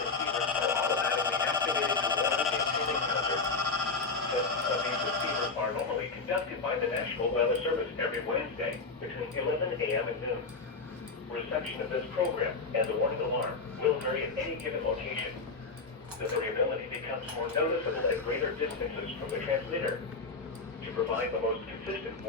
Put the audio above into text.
receivers are automatically activated to warn the impending hazard. Tests of these receivers are normally conducted by the National Weather Service every Wednesday between 11 a.m. and noon. Reception of this program and the warning alarm will vary at any given location. The variability becomes more noticeable at greater distances from the transmitter. To provide the most consistent